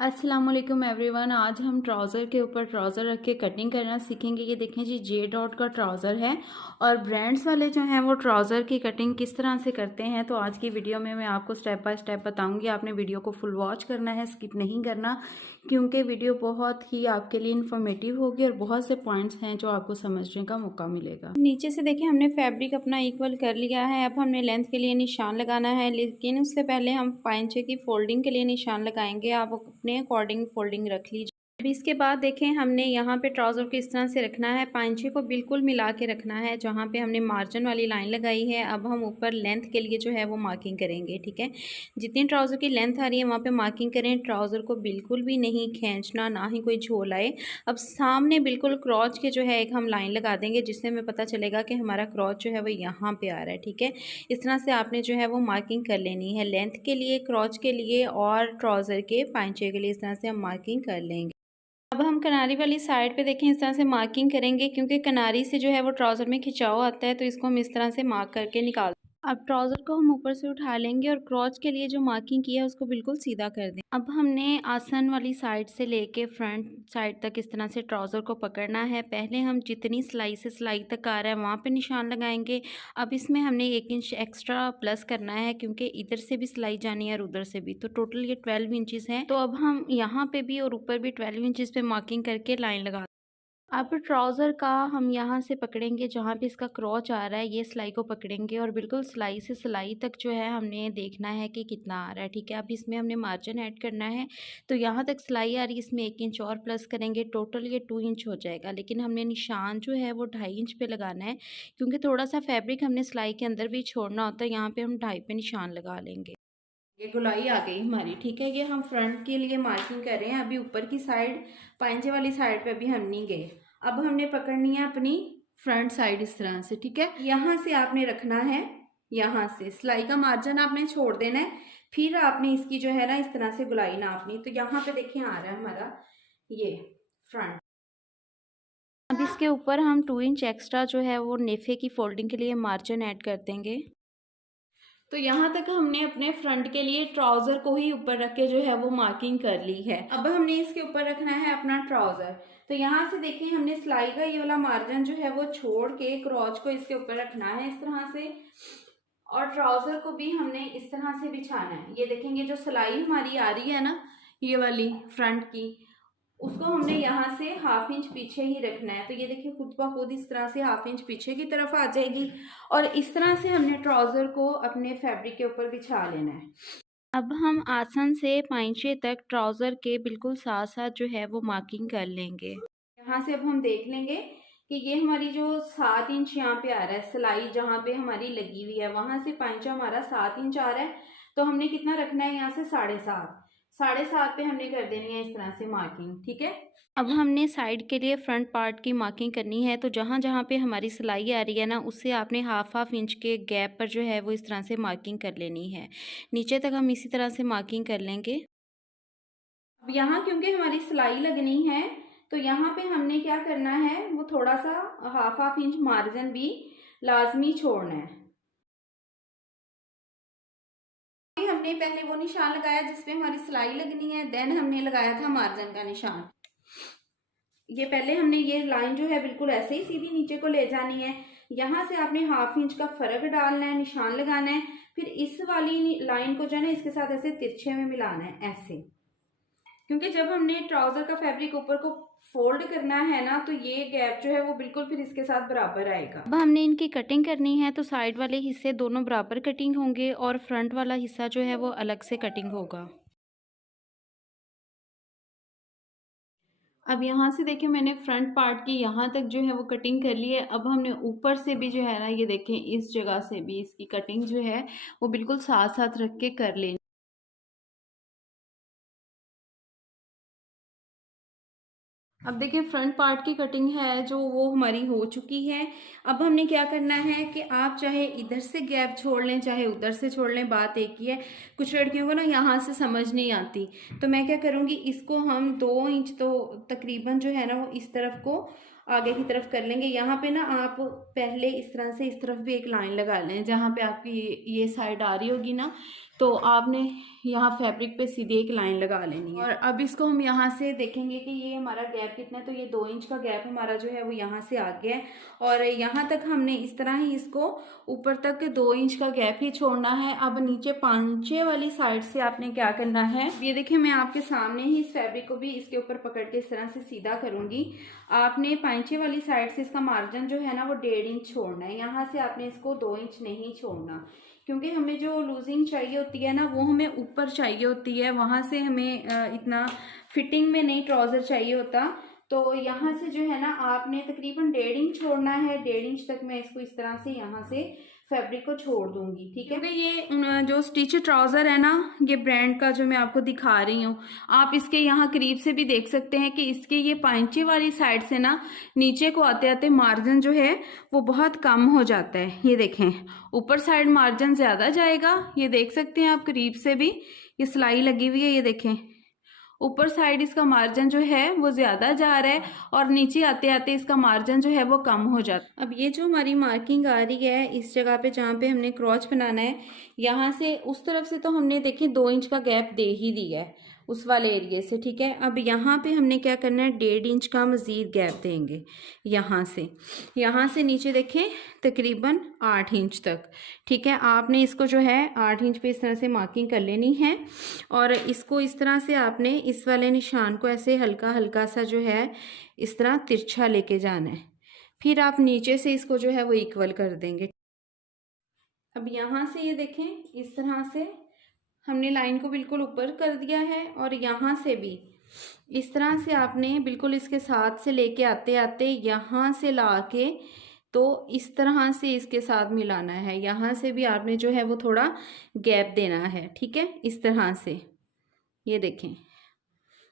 अस्सलाम वालेकुम एवरीवन। आज हम ट्राउज़र के ऊपर ट्राउज़र रख के कटिंग करना सीखेंगे। ये देखें जी, जे डॉट का ट्राउज़र है और ब्रांड्स वाले जो हैं वो ट्राउज़र की कटिंग किस तरह से करते हैं, तो आज की वीडियो में मैं आपको स्टेप बाय स्टेप बताऊंगी। आपने वीडियो को फुल वॉच करना है, स्किप नहीं करना, क्योंकि वीडियो बहुत ही आपके लिए इन्फॉर्मेटिव होगी और बहुत से पॉइंट्स हैं जो आपको समझने का मौका मिलेगा। नीचे से देखिए, हमने फैब्रिक अपना इक्वल कर लिया है। अब हमने लेंथ के लिए निशान लगाना है, लेकिन उससे पहले हम पाइंचे की फोल्डिंग के लिए निशान लगाएंगे। आप अपने अकॉर्डिंग फोल्डिंग रख लीजिए। अब इसके बाद देखें, हमने यहाँ पे ट्राउज़र को इस तरह से रखना है, पाइंचे को बिल्कुल मिला के रखना है जहाँ पे हमने मार्जिन वाली लाइन लगाई है। अब हम ऊपर लेंथ के लिए जो है वो मार्किंग करेंगे, ठीक है। जितनी ट्राउज़र की लेंथ आ रही है वहाँ पे मार्किंग करें। ट्राउज़र को बिल्कुल भी नहीं खींचना, ना ही कोई झोल आए। अब सामने बिल्कुल क्रॉच के जो है एक हम लाइन लगा देंगे, जिससे हमें पता चलेगा कि हमारा क्रॉच जो है वो यहाँ पे आ रहा है, ठीक है। इस तरह से आपने जो है वो मार्किंग कर लेनी है, लेंथ के लिए, क्रॉच के लिए और ट्राउज़र के पाइंचे के लिए। इस तरह से हम मार्किंग कर लेंगे। अब हम किनारी वाली साइड पे देखें, इस तरह से मार्किंग करेंगे, क्योंकि किनारी से जो है वो ट्राउज़र में खिंचाव आता है, तो इसको हम इस तरह से मार्क करके निकाल। अब ट्राउज़र को हम ऊपर से उठा लेंगे और क्रॉच के लिए जो मार्किंग किया है उसको बिल्कुल सीधा कर दें। अब हमने आसन वाली साइड से लेके फ्रंट साइड तक इस तरह से ट्राउज़र को पकड़ना है। पहले हम जितनी सिलाई से सिलाई तक आ रहा है वहाँ पे निशान लगाएंगे। अब इसमें हमने 1 इंच एक्स्ट्रा प्लस करना है, क्योंकि इधर से भी सिलाई जानी है और उधर से भी, तो टोटल ये 12 इंचज़ हैं। तो अब हम यहाँ पे भी और ऊपर भी 12 इंचज़ पे मार्किंग करके लाइन लगा। अब ट्राउज़र का हम यहाँ से पकड़ेंगे, जहाँ पे इसका क्रॉच आ रहा है ये सिलाई को पकड़ेंगे और बिल्कुल सिलाई से सिलाई तक जो है हमने देखना है कि कितना आ रहा है, ठीक है। अब इसमें हमने मार्जिन ऐड करना है, तो यहाँ तक सिलाई आ रही है, इसमें 1 इंच और प्लस करेंगे, टोटल ये 2 इंच हो जाएगा। लेकिन हमने निशान जो है वो 2.5 इंच पे लगाना है, क्योंकि थोड़ा सा फैब्रिक हमने सिलाई के अंदर भी छोड़ना होता है। यहाँ पर हम 2.5 पे निशान लगा लेंगे। ये गुलाई आ गई हमारी, ठीक है। ये हम फ्रंट के लिए मार्किंग कर रहे हैं। अभी ऊपर की साइड, पांचे वाली साइड पे अभी हम नहीं गए। अब हमने पकड़नी है अपनी फ्रंट साइड इस तरह से, ठीक है। यहाँ से आपने रखना है, यहाँ से सिलाई का मार्जिन आपने छोड़ देना है। फिर आपने इसकी जो है ना इस तरह से गुलाई नापनी। तो यहाँ पे देखिए आ रहा है हमारा ये फ्रंट। अब इसके ऊपर हम 2 इंच एक्स्ट्रा जो है वो नेफे की फोल्डिंग के लिए मार्जिन ऐड कर देंगे। तो यहाँ तक हमने अपने फ्रंट के लिए ट्राउज़र को ही ऊपर रख के जो है वो मार्किंग कर ली है। अब हमने इसके ऊपर रखना है अपना ट्राउज़र। तो यहाँ से देखिए, हमने सिलाई का ये वाला मार्जिन जो है वो छोड़ के क्रॉच को इसके ऊपर रखना है इस तरह से, और ट्राउज़र को भी हमने इस तरह से बिछाना है। ये देखेंगे जो सिलाई हमारी आ रही है ना, ये वाली फ्रंट की, उसको हमने यहाँ से 1/2 इंच पीछे ही रखना है। तो ये देखिए खुद ब खुद इस तरह से 1/2 इंच पीछे की तरफ आ जाएगी, और इस तरह से हमने ट्राउज़र को अपने फैब्रिक के ऊपर बिछा लेना है। अब हम आसन से पाइंचे तक ट्राउज़र के बिल्कुल साथ साथ जो है वो मार्किंग कर लेंगे। यहाँ से अब हम देख लेंगे कि ये हमारी जो 7 इंच यहाँ पे आ रहा है, सिलाई जहाँ पे हमारी लगी हुई है वहां से पाइंचा हमारा 7 इंच आ रहा है। तो हमने कितना रखना है, यहाँ से 7.5 पे हमने कर देनी है इस तरह से मार्किंग, ठीक है। अब हमने साइड के लिए फ्रंट पार्ट की मार्किंग करनी है। तो जहाँ जहाँ पे हमारी सिलाई आ रही है ना, उससे आपने हाफ इंच के गैप पर जो है वो इस तरह से मार्किंग कर लेनी है। नीचे तक हम इसी तरह से मार्किंग कर लेंगे। अब यहाँ क्योंकि हमारी सिलाई लगनी है, तो यहाँ पे हमने क्या करना है, वो थोड़ा सा हाफ इंच मार्जिन भी लाजमी छोड़ना है। हमने पहले वो निशान लगाया जिसपे हमारी सिलाई लगनी है, देन हमने लगाया था मार्जिन का निशान। ये पहले हमने ये लाइन जो है बिल्कुल ऐसे ही सीधी नीचे को ले जानी है। यहाँ से आपने 1/2 इंच का फर्क डालना है, निशान लगाना है, फिर इस वाली लाइन को जो है ना इसके साथ ऐसे तिरछे में मिलाना है ऐसे, क्योंकि जब हमने ट्राउजर का फैब्रिक ऊपर को फोल्ड करना है ना, तो ये गैप जो है वो बिल्कुल फिर इसके साथ बराबर आएगा। अब हमने इनकी कटिंग करनी है, तो साइड वाले हिस्से दोनों बराबर कटिंग होंगे और फ्रंट वाला हिस्सा जो है वो अलग से कटिंग होगा। अब यहाँ से देखिए, मैंने फ्रंट पार्ट की यहाँ तक जो है वो कटिंग कर ली है। अब हमने ऊपर से भी जो है ना, ये देखें इस जगह से भी इसकी कटिंग जो है वो बिल्कुल साथ साथ रख के कर लेनी। अब देखिए, फ्रंट पार्ट की कटिंग है जो वो हमारी हो चुकी है। अब हमने क्या करना है कि आप चाहे इधर से गैप छोड़ लें चाहे उधर से छोड़ लें, बात एक ही है। कुछ लड़कियों को ना यहाँ से समझ नहीं आती, तो मैं क्या करूँगी, इसको हम 2 इंच तो तकरीबन जो है ना वो इस तरफ को आगे की तरफ कर लेंगे। यहाँ पे ना आप पहले इस तरह से इस तरफ भी एक लाइन लगा लें, जहाँ पे आपकी ये साइड आ रही होगी ना, तो आपने यहाँ फैब्रिक पे सीधी एक लाइन लगा लेनी है। और अब इसको हम यहाँ से देखेंगे कि ये हमारा गैप कितना है। तो ये 2 इंच का गैप हमारा जो है वो यहाँ से आ गया है और यहाँ तक हमने इस तरह ही इसको ऊपर तक 2 इंच का गैप ही छोड़ना है। अब नीचे पांचे वाली साइड से आपने क्या करना है, ये देखिए मैं आपके सामने ही इस फैब्रिक को भी इसके ऊपर पकड़ के इस तरह से सीधा करूंगी। आपने पांचे वाली साइड से इसका मार्जिन जो है ना वो 1.5 इंच छोड़ना है। यहाँ से आपने इसको 2 इंच नहीं छोड़ना, क्योंकि हमें जो लूजिंग चाहिए होती है ना वो हमें ऊपर चाहिए होती है, वहाँ से हमें इतना फिटिंग में नहीं ट्राउज़र चाहिए होता। तो यहाँ से जो है ना आपने तकरीबन 1.5 इंच छोड़ना है। 1.5 इंच तक मैं इसको इस तरह से यहाँ से फैब्रिक को छोड़ दूंगी, ठीक है। क्योंकि ये जो स्टिच ट्राउज़र है ना, ये ब्रांड का जो मैं आपको दिखा रही हूँ, आप इसके यहाँ करीब से भी देख सकते हैं कि इसके ये पांचे वाली साइड से ना नीचे को आते आते मार्जिन जो है वो बहुत कम हो जाता है। ये देखें ऊपर साइड मार्जिन ज़्यादा जाएगा, ये देख सकते हैं आप करीब से भी, ये सिलाई लगी हुई है, ये देखें ऊपर साइड इसका मार्जिन जो है वो ज़्यादा जा रहा है और नीचे आते आते इसका मार्जिन जो है वो कम हो जाता है। अब ये जो हमारी मार्किंग आ रही है इस जगह पे जहाँ पे हमने क्रॉच बनाना है, यहाँ से उस तरफ से तो हमने देखिए 2 इंच का गैप दे ही दिया है उस वाले एरिए से, ठीक है। अब यहाँ पे हमने क्या करना है, 1.5 इंच का मज़ीद गैप देंगे यहाँ से नीचे देखें तकरीबन 8 इंच तक, ठीक है। आपने इसको जो है 8 इंच पे इस तरह से मार्किंग कर लेनी है और इसको इस तरह से आपने इस वाले निशान को ऐसे हल्का हल्का सा जो है इस तरह तिरछा लेके जाना है, फिर आप नीचे से इसको जो है वो इक्वल कर देंगे। अब यहाँ से ये देखें इस तरह से हमने लाइन को बिल्कुल ऊपर कर दिया है और यहाँ से भी इस तरह से आपने बिल्कुल इसके साथ से लेके आते आते यहाँ से ला के तो इस तरह से इसके साथ मिलाना है। यहाँ से भी आपने जो है वो थोड़ा गैप देना है, ठीक है, इस तरह से ये देखें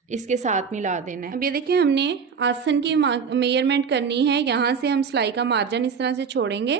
इसके साथ मिला देना है। अब ये देखें हमने आसन की मेजरमेंट करनी है, यहाँ से हम सिलाई का मार्जिन इस तरह से छोड़ेंगे,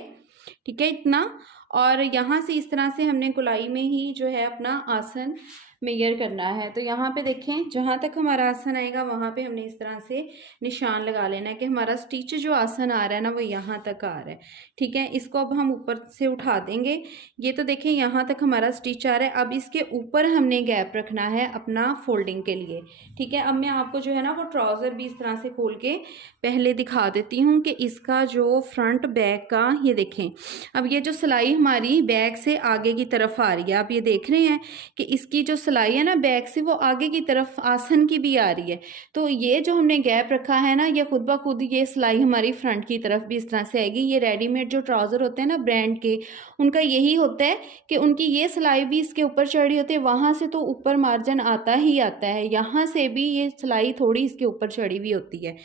ठीक है, इतना, और यहाँ से इस तरह से हमने गोलाई में ही जो है अपना आसन मेजर करना है। तो यहाँ पे देखें जहाँ तक हमारा आसन आएगा वहाँ पे हमने इस तरह से निशान लगा लेना है कि हमारा स्टिच जो आसन आ रहा है ना वो यहाँ तक आ रहा है, ठीक है। इसको अब हम ऊपर से उठा देंगे, ये तो देखें यहाँ तक हमारा स्टिच आ रहा है। अब इसके ऊपर हमने गैप रखना है अपना फोल्डिंग के लिए, ठीक है। अब मैं आपको जो है ना वो ट्राउज़र भी इस तरह से खोल के पहले दिखा देती हूँ कि इसका जो फ्रंट बैक का, ये देखें अब ये जो सिलाई हमारी बैक से आगे की तरफ आ रही है, आप ये देख रहे हैं कि इसकी जो सिलाई है ना बैक से वो आगे की तरफ आसन की भी आ रही है। तो ये जो हमने गैप रखा है ना ये खुद ब खुद ये सिलाई हमारी फ्रंट की तरफ भी इस तरह से आएगी। ये रेडीमेड जो ट्राउज़र होते हैं ना ब्रांड के, उनका यही होता है कि उनकी ये सिलाई भी इसके ऊपर चढ़ी होती है, वहाँ से तो ऊपर मार्जिन आता ही आता है, यहाँ से भी ये सिलाई थोड़ी इसके ऊपर चढ़ी हुई होती है।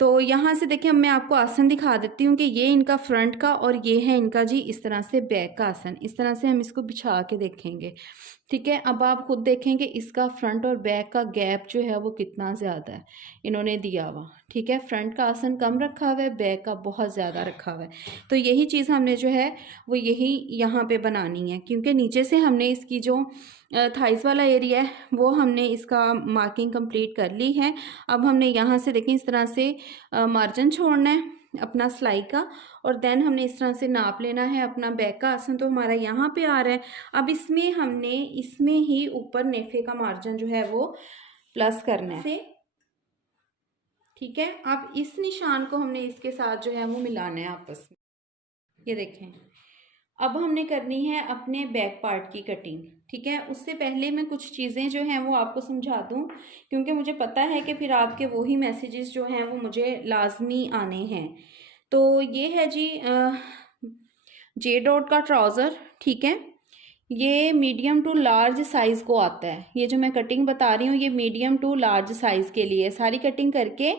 तो यहाँ से देखिए मैं आपको आसन दिखा देती हूँ कि ये इनका फ्रंट का और ये है इनका जी इस तरह से बैक का आसन। इस तरह से हम इसको बिछा के देखेंगे, ठीक है। अब आप खुद देखेंगे इसका फ्रंट और बैक का गैप जो है वो कितना ज़्यादा है इन्होंने दिया हुआ, ठीक है। फ्रंट का आसन कम रखा हुआ है, बैक का बहुत ज़्यादा रखा हुआ है। तो यही चीज़ हमने जो है वो यही यहाँ पे बनानी है, क्योंकि नीचे से हमने इसकी जो थाइस वाला एरिया है वो हमने इसका मार्किंग कंप्लीट कर ली है। अब हमने यहाँ से देखें इस तरह से मार्जिन छोड़ना है अपना सिलाई का और देन हमने इस तरह से नाप लेना है अपना बैक का आसन। तो हमारा यहाँ पे आ रहा है। अब इसमें हमने इसमें ही ऊपर नेफे का मार्जिन जो है वो प्लस करना है, ठीक है। अब इस निशान को हमने इसके साथ जो है वो मिलाना है आपस में। ये देखें अब हमने करनी है अपने बैक पार्ट की कटिंग, ठीक है। उससे पहले मैं कुछ चीज़ें जो हैं वो आपको समझा दूं, क्योंकि मुझे पता है कि फिर आपके वही मैसेजेस जो हैं वो मुझे लाजमी आने हैं। तो ये है जी जे डॉट का ट्राउज़र, ठीक है। ये मीडियम टू लार्ज साइज़ को आता है। ये जो मैं कटिंग बता रही हूँ ये मीडियम टू लार्ज साइज़ के लिए सारी कटिंग करके,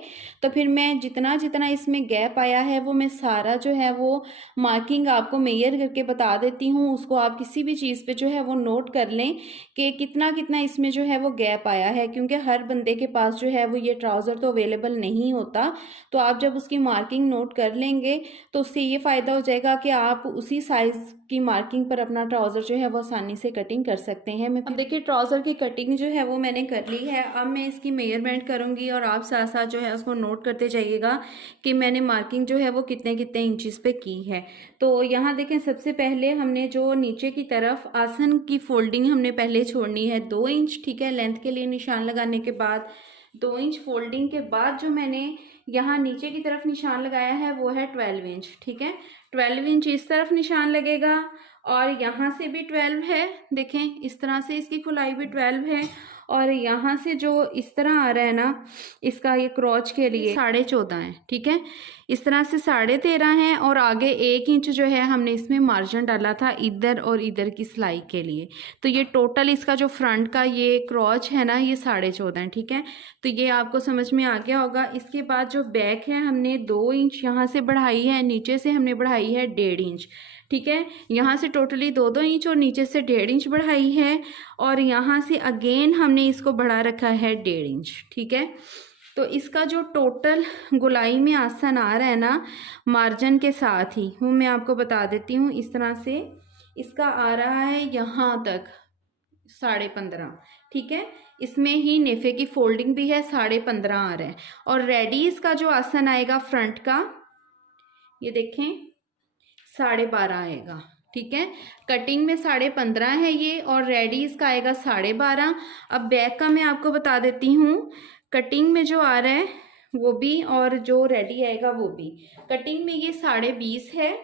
तो फिर मैं जितना जितना इसमें गैप आया है वो मैं सारा जो है वो मार्किंग आपको मेजर करके बता देती हूँ। उसको आप किसी भी चीज़ पे जो है वो नोट कर लें कि कितना कितना इसमें जो है वो गैप आया है, क्योंकि हर बंदे के पास जो है वो ये ट्राउज़र तो अवेलेबल नहीं होता। तो आप जब उसकी मार्किंग नोट कर लेंगे तो उससे ये फ़ायदा हो जाएगा कि आप उसी साइज़ की मार्किंग पर अपना ट्राउज़र जो है वो आसानी से कटिंग कर सकते हैं। मैं अब देखिए ट्राउज़र की कटिंग जो है वो मैंने कर ली है। अब मैं इसकी मेजरमेंट करूँगी और आप साथ साथ जो है उसको नोट करते जाइएगा कि मैंने मार्किंग जो है वो कितने कितने इंचज़ पे की है। तो यहाँ देखें, सबसे पहले हमने जो नीचे की तरफ आसन की फोल्डिंग हमने पहले छोड़नी है 2 इंच, ठीक है। लेंथ के लिए निशान लगाने के बाद 2 इंच फोल्डिंग के बाद जो मैंने यहाँ नीचे की तरफ निशान लगाया है वो है 12 इंच, ठीक है। 12 इंच इस तरफ निशान लगेगा और यहाँ से भी 12 है, देखें इस तरह से इसकी खुलाई भी 12 है। और यहाँ से जो इस तरह आ रहा है ना, इसका ये क्रॉच के लिए 14.5 है, ठीक है। इस तरह से 13.5 है और आगे 1 इंच जो है हमने इसमें मार्जिन डाला था इधर और इधर की सिलाई के लिए। तो ये टोटल इसका जो फ्रंट का ये क्रॉच है ना, ये 14.5 है, ठीक है। तो ये आपको समझ में आ गया होगा। इसके बाद जो बैक है हमने 2 इंच यहाँ से बढ़ाई है, नीचे से हमने बढ़ाई है 1.5 इंच, ठीक है। यहाँ से टोटली 2-2 इंच और नीचे से 1.5 इंच बढ़ाई है और यहाँ से अगेन हमने इसको बढ़ा रखा है 1.5 इंच, ठीक है। तो इसका जो टोटल गुलाई में आसन आ रहा है ना मार्जिन के साथ ही, वो मैं आपको बता देती हूँ। इस तरह से इसका आ रहा है यहाँ तक 15.5, ठीक है। इसमें ही नेफे की फोल्डिंग भी है, 15.5 आ रहा है। और रेडी इसका जो आसन आएगा फ्रंट का, ये देखें 12.5 आएगा, ठीक है। कटिंग में 15.5 है ये और रेडी इसका आएगा 12.5। अब बैक का मैं आपको बता देती हूँ, कटिंग में जो आ रहा है वो भी और जो रेडी आएगा वो भी। कटिंग में ये 20.5 है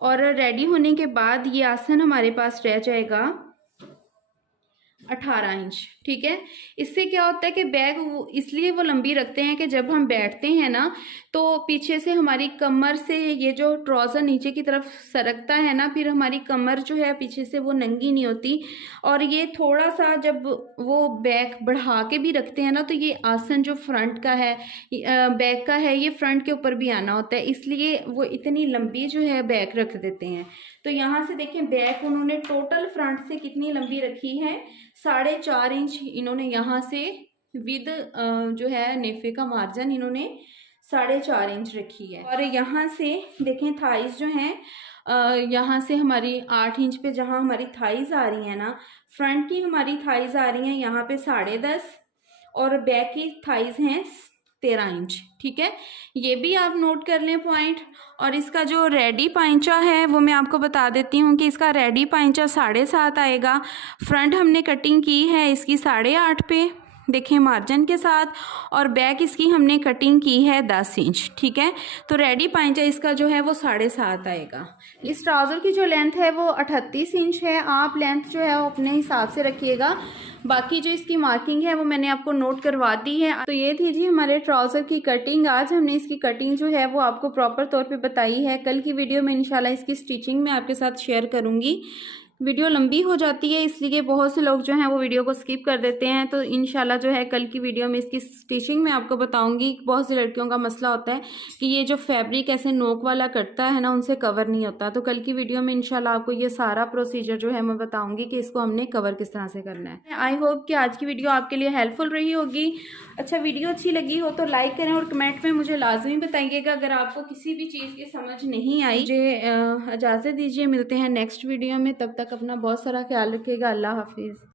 और रेडी होने के बाद ये आसन हमारे पास रह जाएगा 18 इंच, ठीक है। इससे क्या होता है कि बैग इसलिए वो लंबी रखते हैं कि जब हम बैठते हैं ना तो पीछे से हमारी कमर से ये जो ट्राउज़र नीचे की तरफ सरकता है ना, फिर हमारी कमर जो है पीछे से वो नंगी नहीं होती। और ये थोड़ा सा जब वो बैक बढ़ा के भी रखते हैं ना तो ये आसन जो फ्रंट का है बैक का है ये फ्रंट के ऊपर भी आना होता है, इसलिए वो इतनी लंबी जो है बैक रख देते हैं। तो यहाँ से देखें बैक उन्होंने टोटल फ्रंट से कितनी लंबी रखी है, 4.5 इंच इन्होंने यहाँ से विद जो है नेफे का मार्जिन इन्होंने 4.5 इंच रखी है। और यहाँ से देखें थाइज जो हैं यहाँ से हमारी 8 इंच पे जहाँ हमारी थाइज आ रही है ना, फ्रंट की हमारी थाइज आ रही हैं यहाँ पे 10.5 और बैक की थाइज हैं 13 इंच, ठीक है। ये भी आप नोट कर लें पॉइंट। और इसका जो रेडी पाइंचा है वो मैं आपको बता देती हूँ कि इसका रेडी पाइंचा 7.5 आएगा। फ्रंट हमने कटिंग की है इसकी 8.5 पे, देखें मार्जिन के साथ, और बैक इसकी हमने कटिंग की है 10 इंच, ठीक है। तो रेडी पाइंचा इसका जो है वो 7.5 आएगा। इस ट्राउज़र की जो लेंथ है वो 38 इंच है। आप लेंथ जो है वो अपने हिसाब से रखिएगा। बाकी जो इसकी मार्किंग है वो मैंने आपको नोट करवा दी है। तो ये थी जी हमारे ट्राउज़र की कटिंग। आज हमने इसकी कटिंग जो है वो आपको प्रॉपर तौर पे बताई है। कल की वीडियो में इंशाल्लाह इसकी स्टिचिंग मैं आपके साथ शेयर करूँगी। वीडियो लंबी हो जाती है इसलिए बहुत से लोग जो हैं वो वीडियो को स्किप कर देते हैं। तो इंशाल्लाह जो है कल की वीडियो में इसकी स्टिचिंग मैं आपको बताऊंगी। बहुत सी लड़कियों का मसला होता है कि ये जो फैब्रिक ऐसे नोक वाला कटता है ना, उनसे कवर नहीं होता। तो कल की वीडियो में इंशाल्लाह आपको ये सारा प्रोसीजर जो है मैं बताऊँगी कि इसको हमने कवर किस तरह से करना है। आई होप कि आज की वीडियो आपके लिए हेल्पफुल रही होगी। अच्छा, वीडियो अच्छी लगी हो तो लाइक करें और कमेंट में मुझे लाजमी बताइएगा। अगर आपको किसी भी चीज़ की समझ नहीं आई, मुझे इजाज़त दीजिए। मिलते हैं नेक्स्ट वीडियो में, तब तक अपना बहुत सारा ख्याल रखिएगा। अल्लाह हाफिज़।